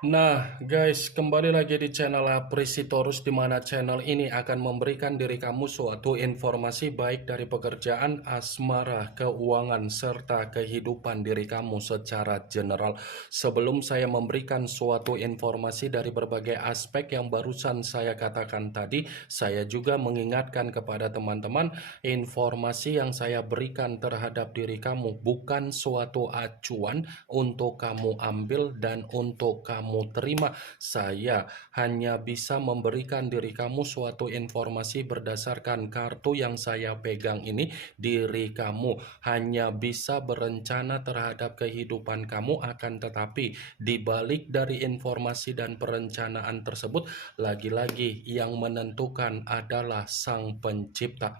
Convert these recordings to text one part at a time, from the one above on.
Nah, guys, kembali lagi di channel Apresitorus, di mana channel ini akan memberikan diri kamu suatu informasi baik dari pekerjaan, asmara, keuangan, serta kehidupan diri kamu secara general. Sebelum saya memberikan suatu informasi dari berbagai aspek yang barusan saya katakan tadi, saya juga mengingatkan kepada teman-teman, informasi yang saya berikan terhadap diri kamu bukan suatu acuan untuk kamu ambil dan untuk kamu terima. Saya hanya bisa memberikan diri kamu suatu informasi berdasarkan kartu yang saya pegang ini. Diri kamu hanya bisa berencana terhadap kehidupan kamu, akan tetapi di balik dari informasi dan perencanaan tersebut, lagi-lagi yang menentukan adalah Sang Pencipta.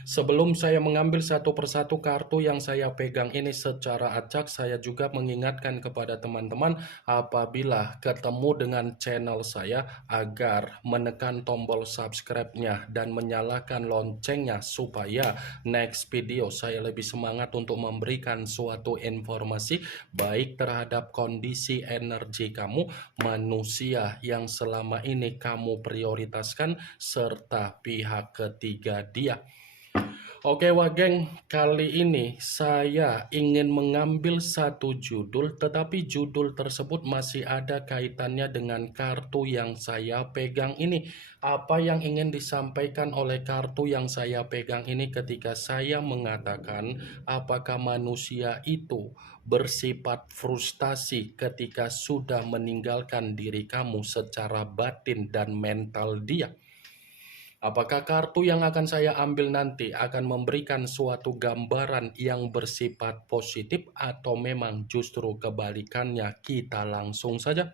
Sebelum saya mengambil satu persatu kartu yang saya pegang ini secara acak, saya juga mengingatkan kepada teman-teman apabila ketemu dengan channel saya agar menekan tombol subscribe-nya dan menyalakan loncengnya supaya next video saya lebih semangat untuk memberikan suatu informasi baik terhadap kondisi energi kamu, manusia yang selama ini kamu prioritaskan, serta pihak ketiga dia. Oke wah geng, kali ini saya ingin mengambil satu judul, tetapi judul tersebut masih ada kaitannya dengan kartu yang saya pegang ini. Apa yang ingin disampaikan oleh kartu yang saya pegang ini ketika saya mengatakan apakah manusia itu bersifat frustasi ketika sudah meninggalkan diri kamu secara batin dan mental dia? Apakah kartu yang akan saya ambil nanti akan memberikan suatu gambaran yang bersifat positif atau memang justru kebalikannya? Kita langsung saja.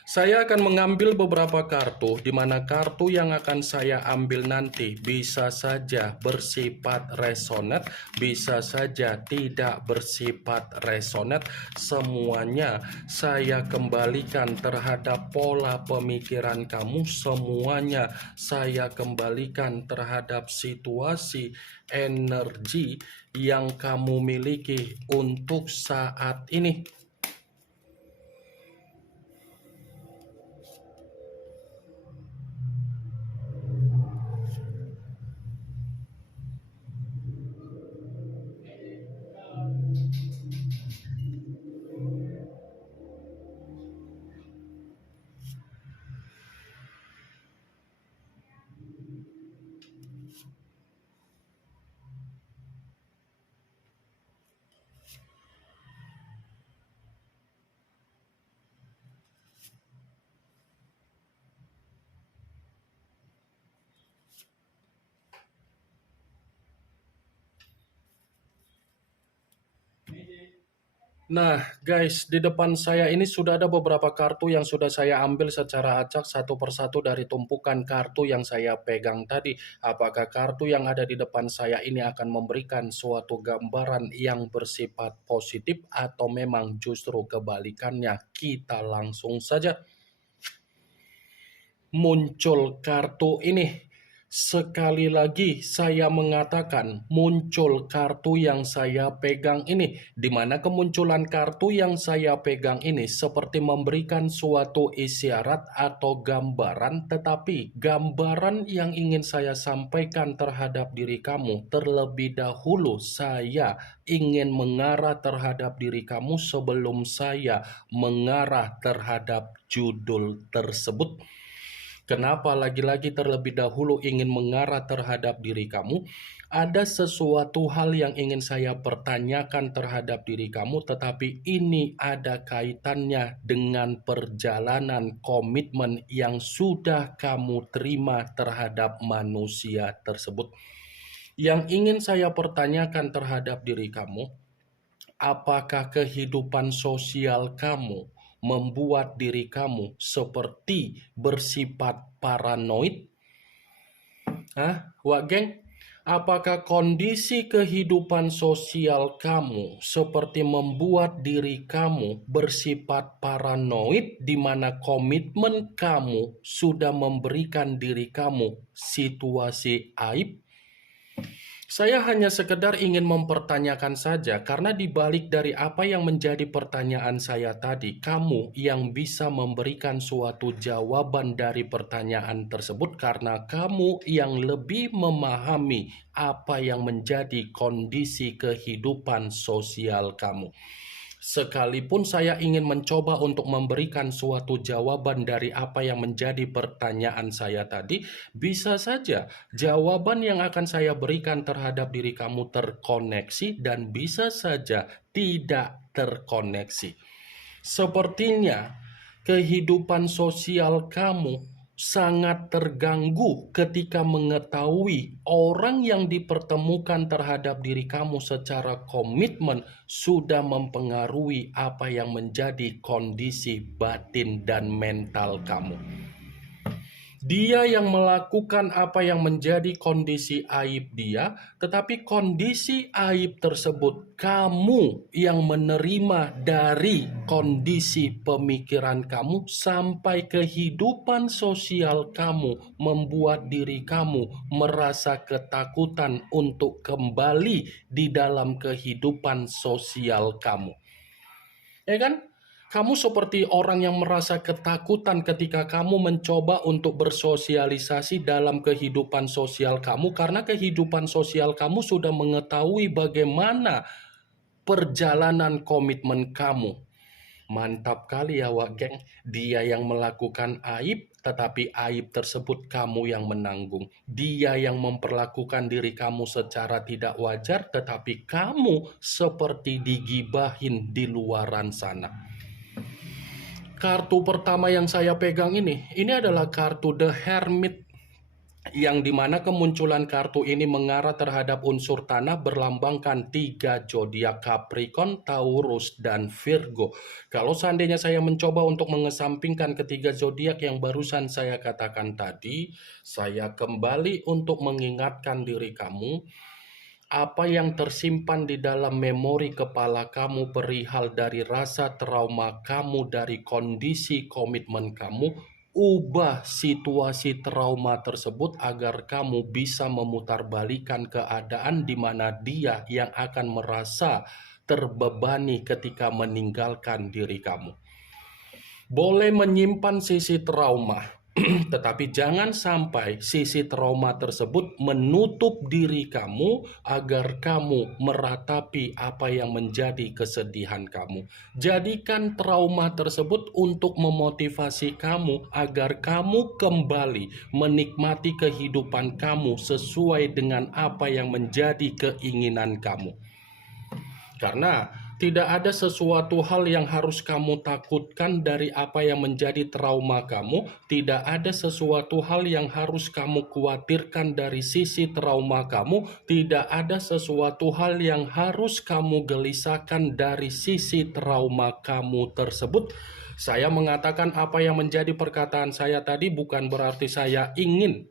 Saya akan mengambil beberapa kartu, di mana kartu yang akan saya ambil nanti bisa saja bersifat resonate, bisa saja tidak bersifat resonate. Semuanya saya kembalikan terhadap pola pemikiran kamu, semuanya saya kembalikan terhadap situasi energi yang kamu miliki untuk saat ini. Nah, guys, di depan saya ini sudah ada beberapa kartu yang sudah saya ambil secara acak satu persatu dari tumpukan kartu yang saya pegang tadi. Apakah kartu yang ada di depan saya ini akan memberikan suatu gambaran yang bersifat positif atau memang justru kebalikannya? Kita langsung saja. Muncul kartu ini. Sekali lagi saya mengatakan muncul kartu yang saya pegang ini, di mana kemunculan kartu yang saya pegang ini seperti memberikan suatu isyarat atau gambaran, tetapi gambaran yang ingin saya sampaikan terhadap diri kamu terlebih dahulu saya ingin mengarah terhadap diri kamu sebelum saya mengarah terhadap judul tersebut. Kenapa lagi-lagi terlebih dahulu ingin mengarah terhadap diri kamu? Ada sesuatu hal yang ingin saya pertanyakan terhadap diri kamu, tetapi ini ada kaitannya dengan perjalanan komitmen yang sudah kamu terima terhadap manusia tersebut. Yang ingin saya pertanyakan terhadap diri kamu, apakah kehidupan sosial kamu membuat diri kamu seperti bersifat paranoid? Wak geng? Apakah kondisi kehidupan sosial kamu seperti membuat diri kamu bersifat paranoid, di mana komitmen kamu sudah memberikan diri kamu situasi aib? Saya hanya sekedar ingin mempertanyakan saja, karena di balik dari apa yang menjadi pertanyaan saya tadi, kamu yang bisa memberikan suatu jawaban dari pertanyaan tersebut karena kamu yang lebih memahami apa yang menjadi kondisi kehidupan sosial kamu. Sekalipun saya ingin mencoba untuk memberikan suatu jawaban dari apa yang menjadi pertanyaan saya tadi, bisa saja jawaban yang akan saya berikan terhadap diri kamu terkoneksi dan bisa saja tidak terkoneksi. Sepertinya kehidupan sosial kamu sangat terganggu ketika mengetahui orang yang dipertemukan terhadap diri kamu secara komitmen sudah mempengaruhi apa yang menjadi kondisi batin dan mental kamu. Dia yang melakukan apa yang menjadi kondisi aib dia, tetapi kondisi aib tersebut kamu yang menerima dari kondisi pemikiran kamu sampai kehidupan sosial kamu membuat diri kamu merasa ketakutan untuk kembali di dalam kehidupan sosial kamu. Ya kan? Kamu seperti orang yang merasa ketakutan ketika kamu mencoba untuk bersosialisasi dalam kehidupan sosial kamu karena kehidupan sosial kamu sudah mengetahui bagaimana perjalanan komitmen kamu. Mantap kali ya Wak Geng, dia yang melakukan aib tetapi aib tersebut kamu yang menanggung. Dia yang memperlakukan diri kamu secara tidak wajar tetapi kamu seperti digibahin di luaran sana. Kartu pertama yang saya pegang ini adalah kartu The Hermit, yang dimana kemunculan kartu ini mengarah terhadap unsur tanah berlambangkan 3 zodiak Capricorn, Taurus, dan Virgo. Kalau seandainya saya mencoba untuk mengesampingkan ketiga zodiak yang barusan saya katakan tadi, saya kembali untuk mengingatkan diri kamu apa yang tersimpan di dalam memori kepala kamu perihal dari rasa trauma kamu dari kondisi komitmen kamu, ubah situasi trauma tersebut agar kamu bisa memutarbalikan keadaan di mana dia yang akan merasa terbebani ketika meninggalkan diri kamu. Boleh menyimpan sisi trauma, tetapi jangan sampai sisi trauma tersebut menutup diri kamu agar kamu meratapi apa yang menjadi kesedihan kamu. Jadikan trauma tersebut untuk memotivasi kamu agar kamu kembali menikmati kehidupan kamu sesuai dengan apa yang menjadi keinginan kamu. Karena tidak ada sesuatu hal yang harus kamu takutkan dari apa yang menjadi trauma kamu. Tidak ada sesuatu hal yang harus kamu khawatirkan dari sisi trauma kamu. Tidak ada sesuatu hal yang harus kamu gelisahkan dari sisi trauma kamu tersebut. Saya mengatakan apa yang menjadi perkataan saya tadi bukan berarti saya ingin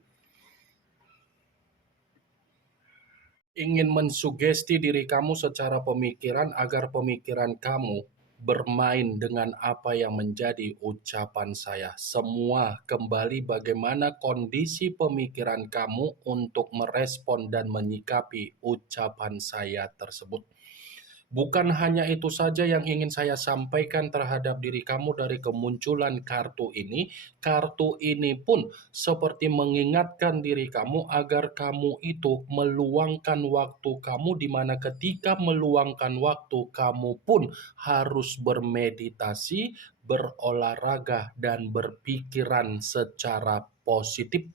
mensugesti diri kamu secara pemikiran agar pemikiran kamu bermain dengan apa yang menjadi ucapan saya. Semua kembali bagaimana kondisi pemikiran kamu untuk merespon dan menyikapi ucapan saya tersebut. Bukan hanya itu saja yang ingin saya sampaikan terhadap diri kamu dari kemunculan kartu ini. Kartu ini pun seperti mengingatkan diri kamu agar kamu itu meluangkan waktu kamu, di mana ketika meluangkan waktu kamu pun harus bermeditasi, berolahraga, dan berpikiran secara positif.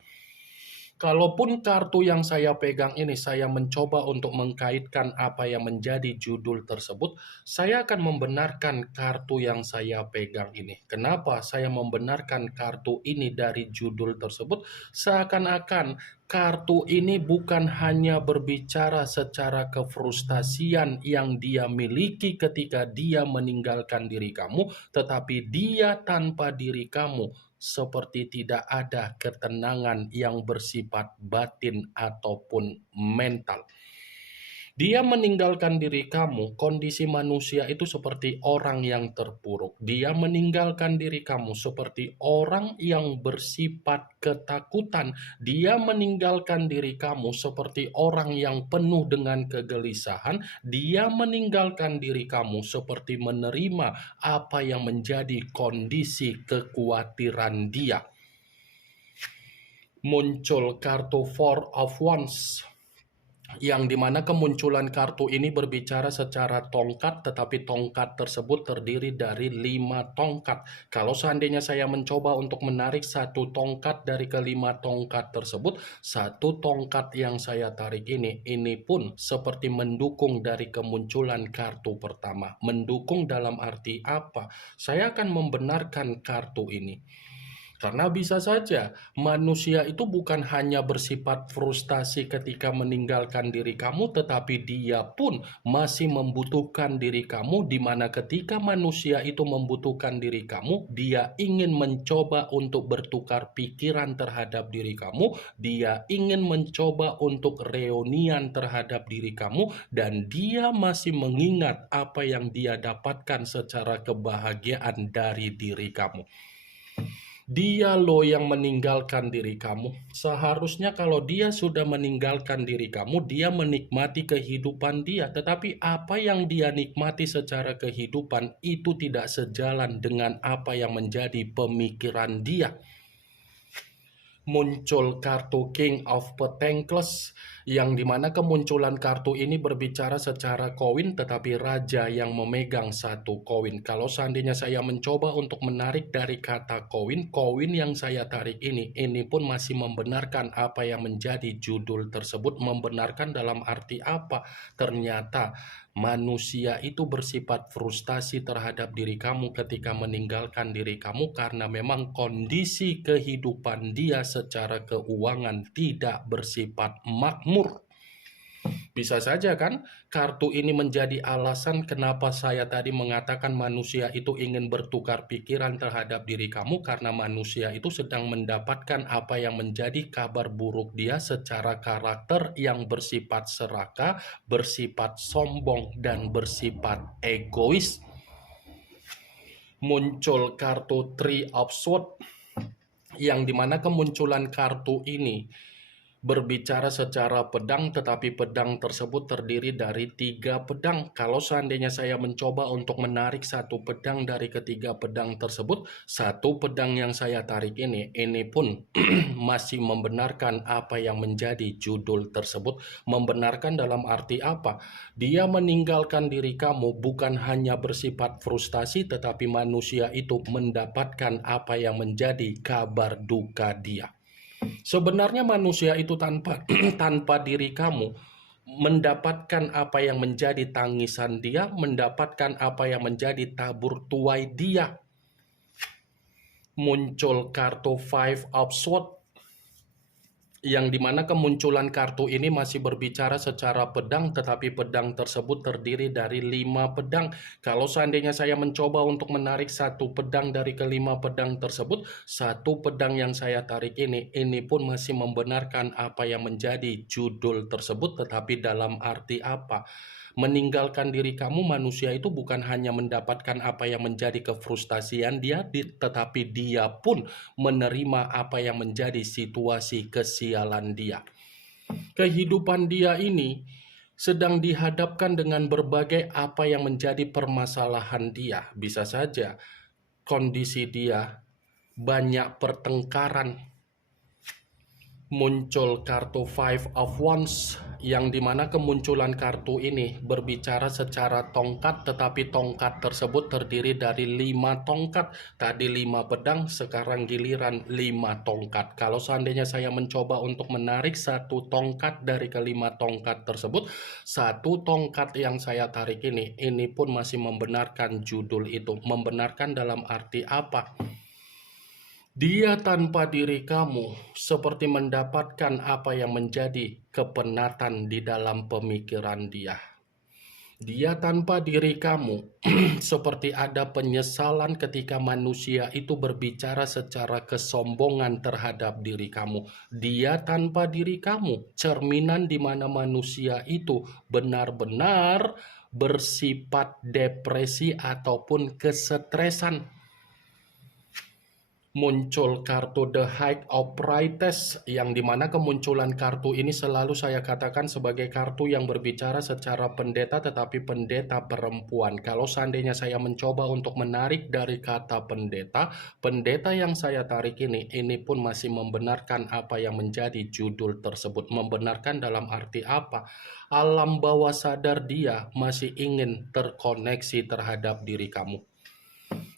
Kalaupun kartu yang saya pegang ini saya mencoba untuk mengkaitkan apa yang menjadi judul tersebut, saya akan membenarkan kartu yang saya pegang ini. Kenapa saya membenarkan kartu ini dari judul tersebut? Seakan-akan kartu ini bukan hanya berbicara secara kefrustasian yang dia miliki ketika dia meninggalkan diri kamu, tetapi dia tanpa diri kamu seperti tidak ada ketenangan yang bersifat batin ataupun mental. Dia meninggalkan diri kamu, kondisi manusia itu seperti orang yang terpuruk. Dia meninggalkan diri kamu seperti orang yang bersifat ketakutan. Dia meninggalkan diri kamu seperti orang yang penuh dengan kegelisahan. Dia meninggalkan diri kamu seperti menerima apa yang menjadi kondisi kekhawatiran dia. Muncul kartu Four of Wands, yang dimana kemunculan kartu ini berbicara secara tongkat, tetapi tongkat tersebut terdiri dari 5 tongkat. Kalau seandainya saya mencoba untuk menarik satu tongkat dari kelima tongkat tersebut, satu tongkat yang saya tarik ini pun seperti mendukung dari kemunculan kartu pertama. Mendukung dalam arti apa? Saya akan membenarkan kartu ini. Karena bisa saja manusia itu bukan hanya bersifat frustasi ketika meninggalkan diri kamu, tetapi dia pun masih membutuhkan diri kamu, di mana ketika manusia itu membutuhkan diri kamu, dia ingin mencoba untuk bertukar pikiran terhadap diri kamu, dia ingin mencoba untuk reunian terhadap diri kamu, dan dia masih mengingat apa yang dia dapatkan secara kebahagiaan dari diri kamu. Dia loh yang meninggalkan diri kamu. Seharusnya kalau dia sudah meninggalkan diri kamu, dia menikmati kehidupan dia. Tetapi apa yang dia nikmati secara kehidupan itu tidak sejalan dengan apa yang menjadi pemikiran dia. Muncul kartu King of Pentacles, yang dimana kemunculan kartu ini berbicara secara koin, tetapi raja yang memegang satu koin. Kalau seandainya saya mencoba untuk menarik dari kata koin, koin yang saya tarik ini pun masih membenarkan apa yang menjadi judul tersebut. Membenarkan dalam arti apa? Ternyata manusia itu bersifat frustasi terhadap diri kamu ketika meninggalkan diri kamu karena memang kondisi kehidupan dia secara keuangan tidak bersifat makmur. Bisa saja kan kartu ini menjadi alasan kenapa saya tadi mengatakan manusia itu ingin bertukar pikiran terhadap diri kamu, karena manusia itu sedang mendapatkan apa yang menjadi kabar buruk dia secara karakter yang bersifat serakah, bersifat sombong, dan bersifat egois. Muncul kartu Three of Swords, yang dimana kemunculan kartu ini berbicara secara pedang, tetapi pedang tersebut terdiri dari 3 pedang. Kalau seandainya saya mencoba untuk menarik satu pedang dari ketiga pedang tersebut, satu pedang yang saya tarik ini pun masih membenarkan apa yang menjadi judul tersebut. Membenarkan dalam arti apa? Dia meninggalkan diri kamu bukan hanya bersifat frustasi, tetapi manusia itu mendapatkan apa yang menjadi kabar duka dia. Sebenarnya manusia itu tanpa diri kamu mendapatkan apa yang menjadi tangisan dia, mendapatkan apa yang menjadi tabur tuai dia. Muncul kartu Five of Swords, yang dimana kemunculan kartu ini masih berbicara secara pedang, tetapi pedang tersebut terdiri dari 5 pedang. Kalau seandainya saya mencoba untuk menarik satu pedang dari kelima pedang tersebut, satu pedang yang saya tarik ini pun masih membenarkan apa yang menjadi judul tersebut, tetapi dalam arti apa? Meninggalkan diri kamu, manusia itu bukan hanya mendapatkan apa yang menjadi kefrustasian dia, tetapi dia pun menerima apa yang menjadi situasi kesialan dia. Kehidupan dia ini sedang dihadapkan dengan berbagai apa yang menjadi permasalahan dia. Bisa saja kondisi dia banyak pertengkaran. Muncul kartu Five of Wands, yang dimana kemunculan kartu ini berbicara secara tongkat, tetapi tongkat tersebut terdiri dari 5 tongkat. Tadi 5 pedang, sekarang giliran 5 tongkat. Kalau seandainya saya mencoba untuk menarik satu tongkat dari kelima tongkat tersebut, satu tongkat yang saya tarik ini pun masih membenarkan judul itu. Membenarkan dalam arti apa? Dia tanpa diri kamu seperti mendapatkan apa yang menjadi kepenatan di dalam pemikiran dia. Dia tanpa diri kamu, seperti ada penyesalan ketika manusia itu berbicara secara kesombongan terhadap diri kamu. Dia tanpa diri kamu, cerminan di mana manusia itu benar-benar bersifat depresi ataupun kesetresan. Muncul kartu The High of Priestess, yang dimana kemunculan kartu ini selalu saya katakan sebagai kartu yang berbicara secara pendeta, tetapi pendeta perempuan. Kalau seandainya saya mencoba untuk menarik dari kata pendeta, pendeta yang saya tarik ini pun masih membenarkan apa yang menjadi judul tersebut. Membenarkan dalam arti apa? Alam bawah sadar dia masih ingin terkoneksi terhadap diri kamu.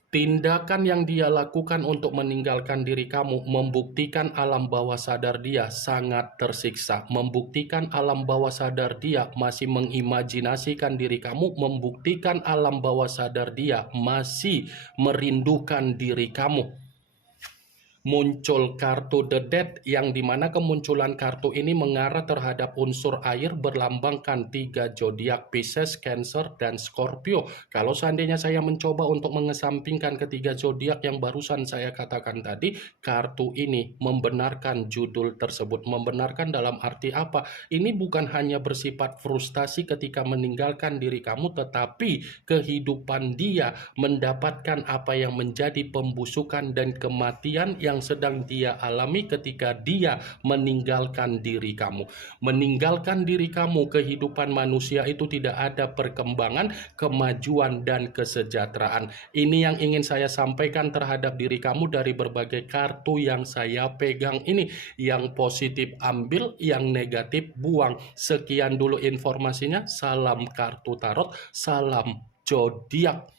Tindakan yang dia lakukan untuk meninggalkan diri kamu membuktikan alam bawah sadar dia sangat tersiksa. Membuktikan alam bawah sadar dia masih mengimajinasikan diri kamu. Membuktikan alam bawah sadar dia masih merindukan diri kamu. Muncul kartu The Death, yang dimana kemunculan kartu ini mengarah terhadap unsur air berlambangkan 3 zodiak, Pisces, Cancer, dan Scorpio. Kalau seandainya saya mencoba untuk mengesampingkan ketiga zodiak yang barusan saya katakan tadi, kartu ini membenarkan judul tersebut. Membenarkan dalam arti apa? Ini bukan hanya bersifat frustasi ketika meninggalkan diri kamu, tetapi kehidupan dia mendapatkan apa yang menjadi pembusukan dan kematian yang sedang dia alami ketika dia meninggalkan diri kamu. Meninggalkan diri kamu, kehidupan manusia itu tidak ada perkembangan, kemajuan, dan kesejahteraan. Ini yang ingin saya sampaikan terhadap diri kamu dari berbagai kartu yang saya pegang ini. Yang positif ambil, yang negatif buang. Sekian dulu informasinya. Salam kartu tarot, salam zodiak.